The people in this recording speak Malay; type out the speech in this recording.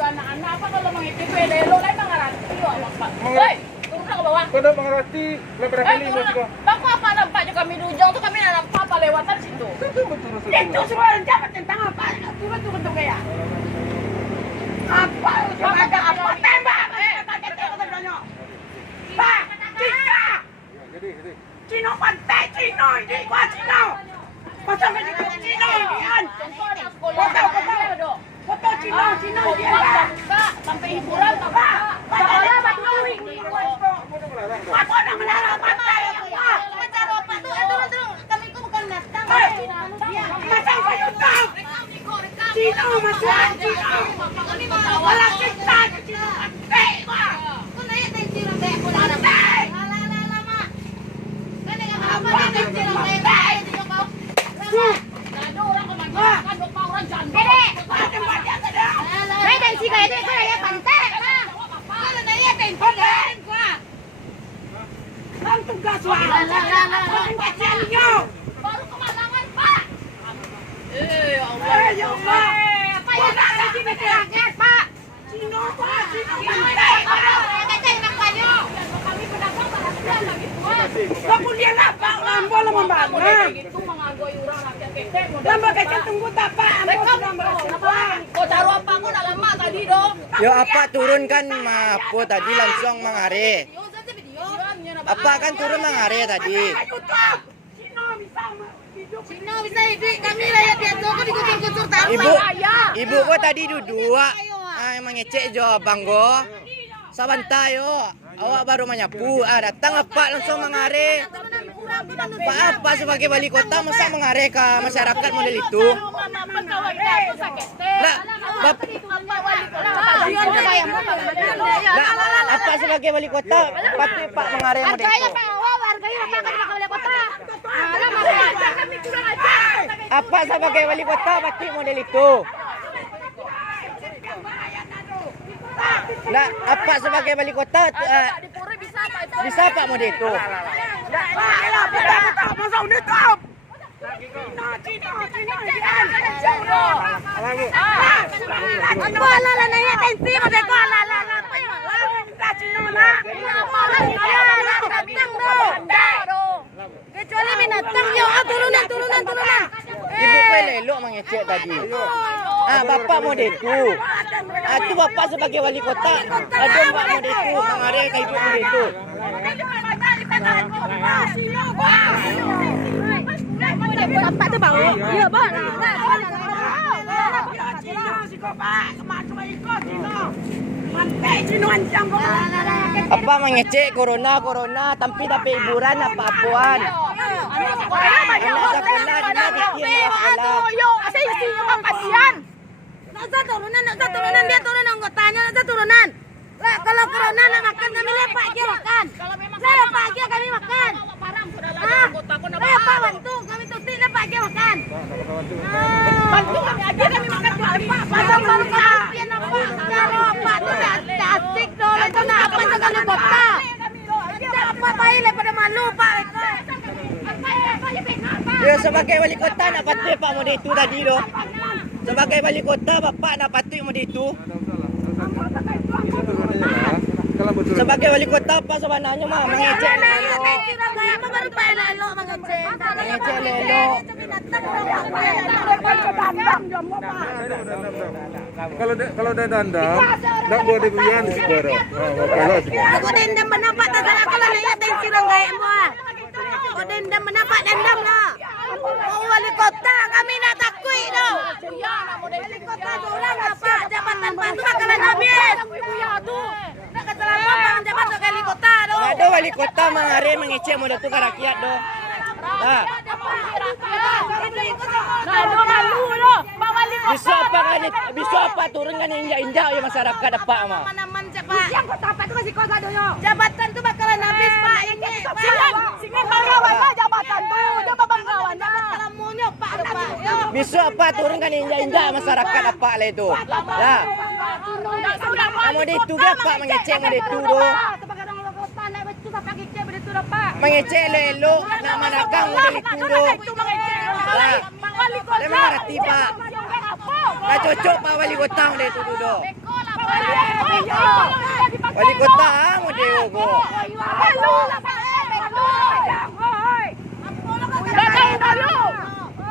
anak-anak apa kalau mengikuti lelo lain mengarati Hei, turun ke bawah. Kau dah mengerti lebar kali ini kau. Baku apa nampak juga kami dujung tuh kami nampak apa lewatan situ. Itu semua rencana tentang apa? Turun tuh kayak. Apa? Ada apa? Tembak. Pak, Cina. Cina pantai Cina ini gua Cina. Pasang ke Cina ini. Foto Cina dia. Sampai hiburan Pak. Apa nak melarang pantai? Cara apa tuh? Turun. Kami itu bukan datang. Masang ke YouTube. Cina masang Cina. Kalau kita Cina pantai mah. Kau nanya tensi orang kayak aku dah. Pantai. Lama. Kan yang apa dia tensi orang kayak aku juga kau. Ada orang kebanyakan 2 orang janda. Saya tensi kayak itu kau nanya pantai. Kalau nanya tensi kan kau. Kan tugas wah. Kecilnya. Baru kemalangan Pak. Allah. Ya Allah. Apa yang ada di sini rakyat Pak? Cina Pak. Cina pantai. Kacang nak banyu. Kami pedagang perhatian lagi tuan. Kemudian apa? Lambo lah membana. Itu mengagoi orang rakyat kecil. Lambo kecil tunggu tapak. Mereka kau taruh apa? Kau dah lama tadi dong. Yo apa turun kan apa tadi langsung mengare. Apa kan turun mengare tadi. Cina bisa hidup kami rakyat biasa kau dikucur-kucur tanpa. Ibu gua tadi dua. Mengecek jo banggo. Sabanta yo. Awak baru menyapu. Datang apa langsung mengare. Apa sebagai wali kota masa mengare ke masyarakat model itu? Nah, apa sebagai wali kota pasti Pak mengare model itu? Apa sebagai wali kota pasti model itu? Nah, apa sebagai wali kota bisa Pak model itu? Kecuali binatang yo, turunan. Ibu pelelok mengecek tadi. Bapak model itu. Itu bapak sebagai wali kota. Ada Pak model itu mengarah ke ibu model itu. Bapak tu bang. Ya, bang. Apa mengecek corona tapi hiburan apa-apaan. Anak sekolah di bikin sekolah. Nak turunan dia turun anggotanya nak turunan. Lah kalau corona nak makan kami lepak aja makan. Lepak aja kami makan. Lepak bantu kami tuti lepak aja makan. Bantu kami aja kami makan lepak. Pasang baru kami kalau apa tu asik dulu itu nak apa sekali kota. Apa baik daripada malu Pak. Ya sebagai wali kota nak patuh Pak model itu tadi loh. Sebagai wali kota bapak nak patuh model itu. Sebagai wali kota apa sebenarnya mah mengecek lelo. Mengecek lelo. Kalau dah dandam, tak boleh dibuyan di sekolah. Kalau Aku dendam menampak tak salah kalau nanya tensi orang gaya semua. Aku dendam menampak dendam lah. Oh, wali kota kami nak takui tu. Wali kota tu orang apa jabatan bantu bakalan habis. Nak kata lama bang jabatan wali kota tu. Ada wali kota mengare mengecek model tu ke rakyat doh. Nah, bisa apa turun kan injak-injak ya masyarakat apa mah. Mana-mana cepat. Yang kota apa tu kasih kota tu yo. Jabatan tu bakalan habis Pak ini. Singan banggawan lah jabatan tu. Jabatan banggawan lah. Kalamunya Pak yo. Bisa apa turun kan injak-injak masyarakat apa lah itu. Lah. Kamu di itu dia Pak mengecek model itu doh. Mengecek lelo nak manakang model itu doh. Lah. Memang ngerti Pak. Nah cocok Pak Wali Kota mo dito duduk. Wali Kota mo dito ko.